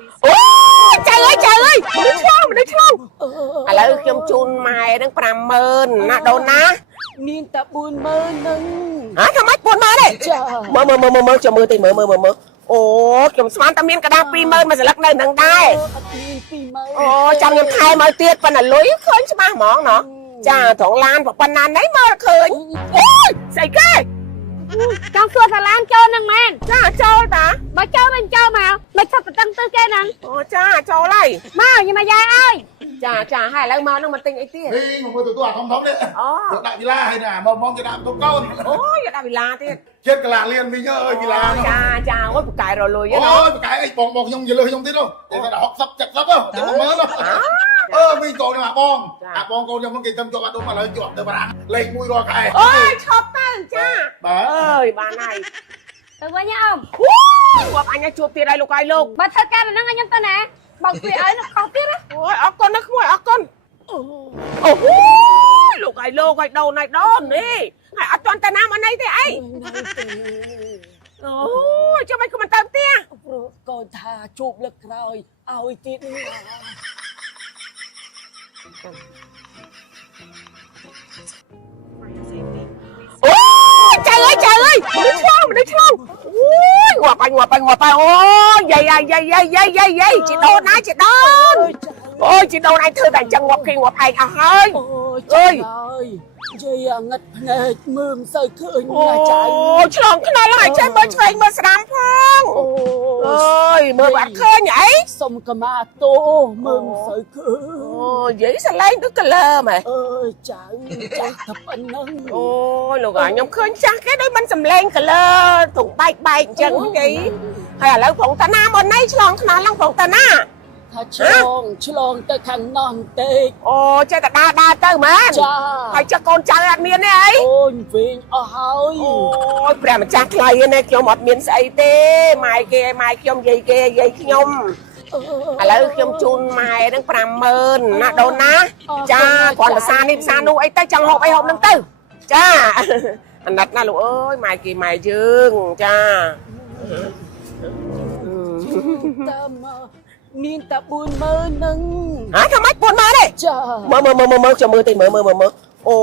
โอ้trời ơi mình đi không làខ្ញុំជូនម៉ែនឹង50000ណាដូនណាមានតែ40000នឹងហ៎ថាម៉េច40000ទេមើលចាំមើលតិចមើលអូខ្ញុំស្មានតែមានកដាស់20000មួយស្លឹកនៅនឹងដែរអត់មាន20000អូចាំខ្ញុំថែមកទៀតប៉ុន្តែលុយឃើញច្បាស់ហ្មងណោះចាត្រង់ឡានប៉ុណ្ណាណៃមើលឃើញអូយស្អីគេចង់សួរសាឡានចូលនឹងមែនចាចូលតាបើចូលមិនចូលមកមិនថត់តឹងទៅគេហ្នឹងអូចាចូលហើយមកញ៉ាំមកយាយអើយចាហើយឥឡូវមកនឹងមកទិញអីទៀតហីមកមើលទូអាធំនេះអូដាក់វិឡាហើយណាមកយកដាក់ទូកូនអូយកដាក់វិឡាទៀតចិត្តកលាលៀនមីងអើយវិឡាចាអូយបកាយរលុយអូយបកាយអីបងខ្ញុំយលើខ្ញុំទៀតនោះតែ60 70ទៅមើលមីងកូនអាបងកូនខ្ញុំគេទៅជាប់អាដុំឥឡូវជាប់ទៅបារាំងលេខ1រាល់ខែអូយឈប់ទៅចាបាទអើយបានហើយទៅវិញអ៊ំគាត់អញជួបទៀតហើយលោកហើយលោកបើធ្វើការហ្នឹងខ្ញុំទៅណាបើពីឲ្យនោះខុសទៀតណាអូយអរគុណណាស់ក្មួយអរគុណអូលោកហើយលោកហើយដូននេះហើយអត់ទាន់តាណាមអីទេអីអូយចាំមិនក៏មិនទៅផ្ទះព្រោះកូនថាជួបលើកក្រោយឲ្យទៀតនេះអូtrời ơi mình đi không ngoạp anhអូយាយchị đônណាchị đôn ôi chị đôn anh thư thành chân ngoạp khi ngoạp anh à hơi ơiយាយងឹតភ្នែកមើលមិនសូវឃើញណាចៅអូឆ្លងខ្នល់ហើយចេះមើលឆ្វេងមើលស្ដាំផងអើយមើលអត់ឃើញអីសុំកម្មាតូមើលមិនសូវឃើញអូយាយសលេងដូច color ម៉ែអើយចៅចាស់តែប៉ុណ្ណឹងអូយលោកអាខ្ញុំឃើញចាស់គេដូចមិនសំលេង color ទ្រុងបែកអញ្ចឹងយាយហើយឥឡូវប្រងតាណាមកណៃឆ្លងខ្នល់ឡើងប្រងតាណាថាឆ្លងទៅខាងណោះបន្តិចអូចេះតែដើរទៅមែនចាហើយចុះកូនចៅអត់មានទេអីអូនវិញអស់ហើយអូយព្រះម្ចាស់ថ្លៃណាខ្ញុំអត់មានស្អីទេម៉ែខ្ញុំយាយខ្ញុំឥឡូវខ្ញុំជូនម៉ែនឹង50000ណាដូនណាចាគ្រាន់ភាសានេះភាសានោះអីទៅចង់ហូបអីហូបនឹងទៅចាអាណិតណាលោកអើយម៉ែយើងចាតាមមានតែ40000នឹងហ៎ថាម៉េច40000ទេចាមើលចាំមើលតិចមើលអូ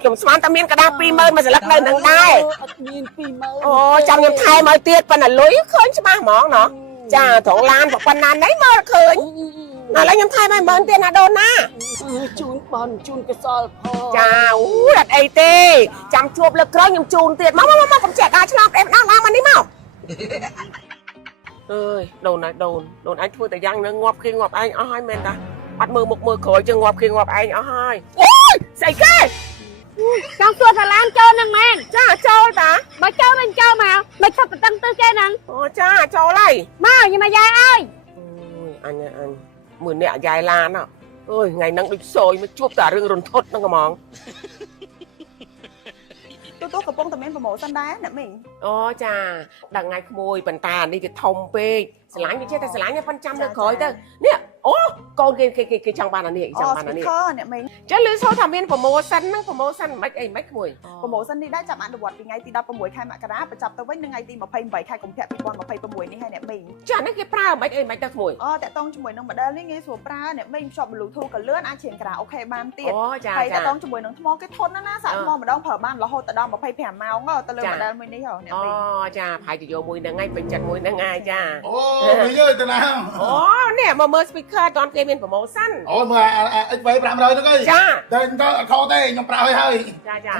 ខ្ញុំស្មានតែមានកដាស់20000មួយស្លឹកនៅនឹងដែរអត់មាន20000អូចាំខ្ញុំថែមកទៀតប៉ុន្តែលុយឃើញច្បាស់ហ្មងណោះចាត្រង់ឡានប៉ុណ្ណាណៃមើលឃើញឥឡូវខ្ញុំថែមក10000ទៀតណាដូនណាជូនបនជូនកសលផងចាអូអត់អីទេចាំជួបលើកក្រោយខ្ញុំជូនទៀតមកកុំចាក់ការឆ្លងផ្អែមដល់មកនេះមកអើយដូនអញធ្វើតែយ៉ាងនឹងងាប់គេងាប់ឯងអស់ហើយមែនតាអត់មើលមុខមើលក្រោយចឹងងាប់គេងាប់ឯងអស់ហើយអូយស្អីគេចង់សួរសាឡានចូលនឹងមែនចាចូលតាបើចូលមិនចូលមកមិនថត់តឹងទៅគេហ្នឹងអូចាចូលហើយមកញ៉ាំមកយាយអើយអញមើលអ្នកយាយឡានអើយថ្ងៃហ្នឹងដូចសយមកជួបតែរឿងរន្ធត់ហ្នឹងហ្មងទូកំពុងតែមានប្រម៉ូសិនដែរអ្នកមីងអូចាដល់ថ្ងៃក្មួយប៉ុន្តែនេះគេធំពេកស្រឡាញ់គេចេះតែស្រឡាញ់ប៉ុន្តែចាំលើក្រោយទៅនេះអូកូនគេចង់បានអានេះចង់បានអានេះអ្នកមីងចាលឺសូថាមានប្រម៉ូសិនហ្នឹងប្រម៉ូសិនមិនអីមិនក្មួយប្រម៉ូសិននេះដែរចាប់អនុវត្តពីថ្ងៃទី16ខែមករាបញ្ចប់ទៅវិញនៅថ្ងៃទី28ខែកុម្ភៈ2026នេះហើយអ្នកមីងចានេះគេប្រើមិនអីមិនទៅក្មួយអូតាក់តងជាមួយនឹង model នេះងាយស្រួលប្រើអ្នកមីងភ្ជាប់ Bluetooth ក៏លឿនអាចច្រៀងខារ៉ាអូខេបានទៀតហើយតាក់តងជាមួយនឹងថ្មគេធន់ណាស់សាក់ថ្មម្ដងប្រើបានរហូតដល់25ម៉ោងទៅលើ model មួយនេះហ៎អ្នកមីងអូចាប្រហែលជាយកមួយហ្នឹងឯងពេញចិត្តមួយហ្នឹងឯងចាអូមីងអើយតាណាអូនេះមកមើល speaker តនគេមានប្រម៉ូសិនអូមើល XV 500ហ្នឹងឯងចាតែទៅអត់ខុសទេខ្ញុំប្រើហើយ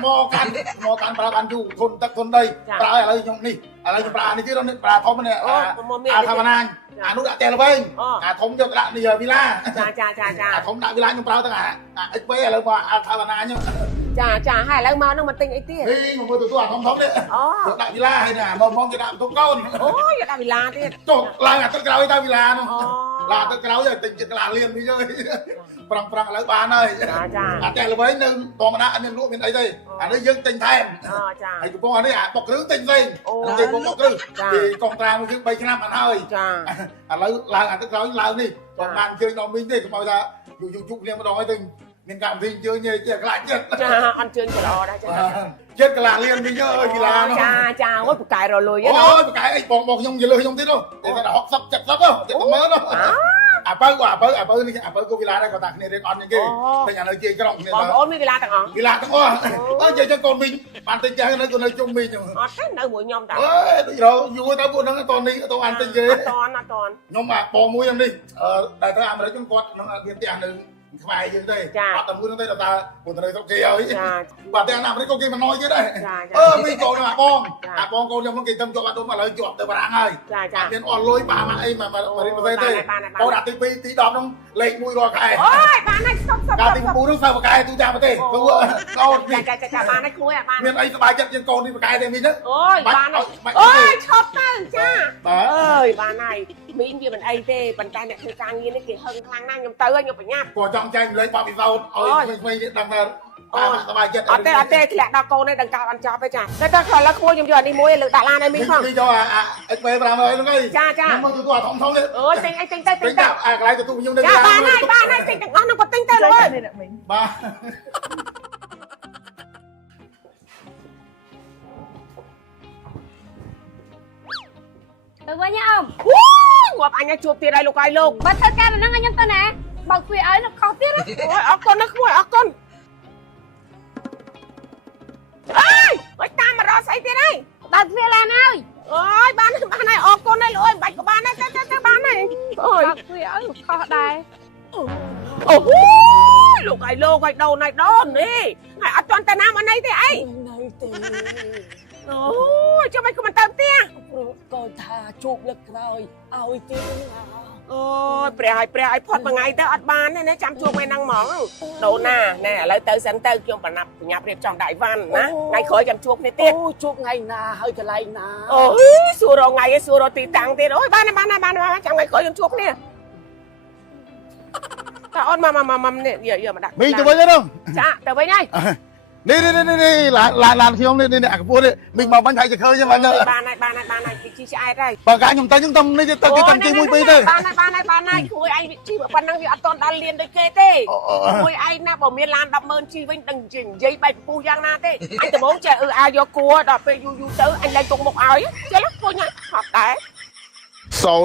មកកាន់ប្រើបានយូរធន់ទឹកធន់ដីប្រើឥឡូវខ្ញុំនេះឥឡូវខ្ញុំប្រើនេះទៀតនេះប្រើធំនេះអាថាវណាញអានោះដាក់តែល្វែងអាធំយកដាក់នេះវិឡាចាអាធំដាក់វិឡាខ្ញុំប្រើទាំងអា XV ឥឡូវមកអាថាវណាញចាហើយឥឡូវមកនឹងមកទិញអីទៀតហីមកមើលទូអាធំនេះអូដាក់វិឡាហើយណាមកគេដាក់ទូកូនអូយកដាក់វិឡាទៀតចុះឡើងអាទឹកក្រោយទៅវិឡានោះឡាទឹកក្រោយទៅទិញចិត្តកលាលៀននេះអើយប្រឹងឥឡូវបានហើយចាអាតែល្វែងនៅធម្មតាអត់មានលក់មានអីទេអានេះយើងទិញថែមចាហើយកំពុងអានេះអាបុកគ្រឿងទិញផ្សេងគេបុកគ្រឿងគេកងត្រាមួយយើង3ឆ្នាំអត់ហើយចាឥឡូវឡើងអាទឹកក្រោយឡើងនេះគាត់បានជើញដល់មីងទេកុំឲ្យថាយូរគ្នាម្ដងហើយទៅ មានកម្មវិធីជឿញជាខ្លាចចិត្ត ចាអត់ជឿនច្រឡដែរចា ចិត្តកលាលៀនវិញអើយកីឡានោះ ចាចាអូយបកែរលុយ អូ ណា យប្រកែអីបងខ្ញុំយលើខ្ញុំទៀតនោះតែ60 70ទៅមើលនោះអាបើនេះអាបើគូកីឡាដែរគាត់ថាគ្នារៀនអត់យ៉ាងគេតែអានៅជាក្រុងគ្នា បងប្អូនមានកីឡាទាំងអស់ កីឡាទាំងអស់អើនិយាយចឹងកូនមីងបានទិញចាស់នៅជុំមីង អត់ទេនៅមួយខ្ញុំតា អើយដូចរយូរទៅពួកហ្នឹងតនេះទៅអានទិញគេ អត់តន់ ខ្ញុំអាបងមួយហ្នឹងនេះតែទៅអាមេរិកខ្ញុំគាត់នឹងមានផ្ទះនៅខ្មែរយើងទេអត់តែមួយហ្នឹងទេតែពួកទៅស្រុកគេហើយ ចា បាទតែអាមេរិកក៏គេមិនណយទៀតដែរមីងកូនអាបងកូនខ្ញុំហ្នឹងគេទៅជាប់អត់ដូចឥឡូវជាប់ទៅបារាំងហើយ ចាចា មានអស់លុយបានអីមករៀនប្រទេសទេកូនអាទី2ទី10ហ្នឹងលេខ1រាល់ខែ អូយបានហើយស្តុក កាលទី9ហ្នឹងសើបកែទូចាំប្រទេសព្រោះកូន ចាបានហើយគួយបាន មានអីសុបាយចិត្តជាងកូននេះបកែទេមីងហ្នឹង អូយបានហើយអូយឈប់ទៅចាអើយបានហើយមីងវាមិនអីទេប៉ុន្តែអ្នកធ្វើការងារនេះគេហឹងខ្លាំងណាស់ខ្ញុំទៅហើយខ្ញុំប្រញាប់ គាត់ចង់ចែកម្លែកបបពិសោធន៍ឲ្យថ្មីៗនេះដឹងថាសុបាយចិត្ត អត់ទេធ្លាក់ដល់កូននេះដឹងការអត់ចប់ទេចាតែតែឥឡូវគួរខ្ញុំយកអានេះមួយលើដាក់ឡានឲ្យមីងផង មីងយកអា XP 500ហ្នឹងឯង ចាចា ខ្ញុំមកទទួលអាធំធំនេះ អូយទិញអីទិញទៅ ទិញទៅអាកន្លែងទទួលខ្ញុំនៅ ចាបានហើយទិញទាំងអស់នោះក៏ទិញទៅលើ នេះអ្នកមីង បាទ ទៅវិញអ៊ំ ងាប់អញជួបទៀតហើយលោកហើយលោក បើធ្វើការដល់ហ្នឹងឲ្យខ្ញុំទៅណាបើគ្វាឲ្យនោះខុសទៀត អូយអរគុណណាស់គួយអរគុណអើយបាច់តាមមករកស្អីទៀតហើយ បើគ្វាឡានហើយ អូយបានហើយអរគុណហើយលោកអើយបាច់ក៏បានដែរទៅបានហើយអូយ បើគ្វាឲ្យខុសដែរ អូលោកហើយលោកហើយដូនហើយដូននេះហើយអត់ទាន់ទៅណាមកណីទេអី នៅទេ អូយចាំមិនក៏មិនទៅផ្ទះ ព្រោះកូនថាជួបលើកក្រោយឲ្យទេណា អូយព្រះឲ្យផុតមួយថ្ងៃទៅអត់បានទេណាចាំជួបថ្ងៃហ្នឹងហ្មងដូនណាណែឥឡូវទៅសិនទៅខ្ញុំប្រញាប់រៀបចំដាក់អីវ៉ាន់ណាថ្ងៃក្រោយចាំជួបគ្នាទៀត អូជួបថ្ងៃណាហើយកន្លែងណា អូយសួររងថ្ងៃឯងសួររកទីតាំងទៀតអូយបានចាំថ្ងៃក្រោយខ្ញុំជួបគ្នាតើអូនមកនេះយកមកដាក់ មីងទៅវិញទេនោះ ចាទៅវិញហើយ នេះឡានខ្ញុំនេះអាកពស់នេះមីងមកបាញ់ហើយจะឃើញហ្នឹង បានហើយជីឆ្អែតហើយ បើកាខ្ញុំទៅខ្ញុំទៅនេះទៅគេតាំងទី1 2ទេ បានហើយគួយឯងជីប៉ុណ្ណឹងវាអត់តន់ដល់លៀនដូចគេទេគួយឯងណាបើមានឡាន 100000 ជីវិញដឹងនិយាយបែបពុះយ៉ាងណាទេអញដំងចេះអាយកគួរដល់ពេលយូរទៅអញលែងទុកមុខឲ្យចេះពុញហត់ដែរ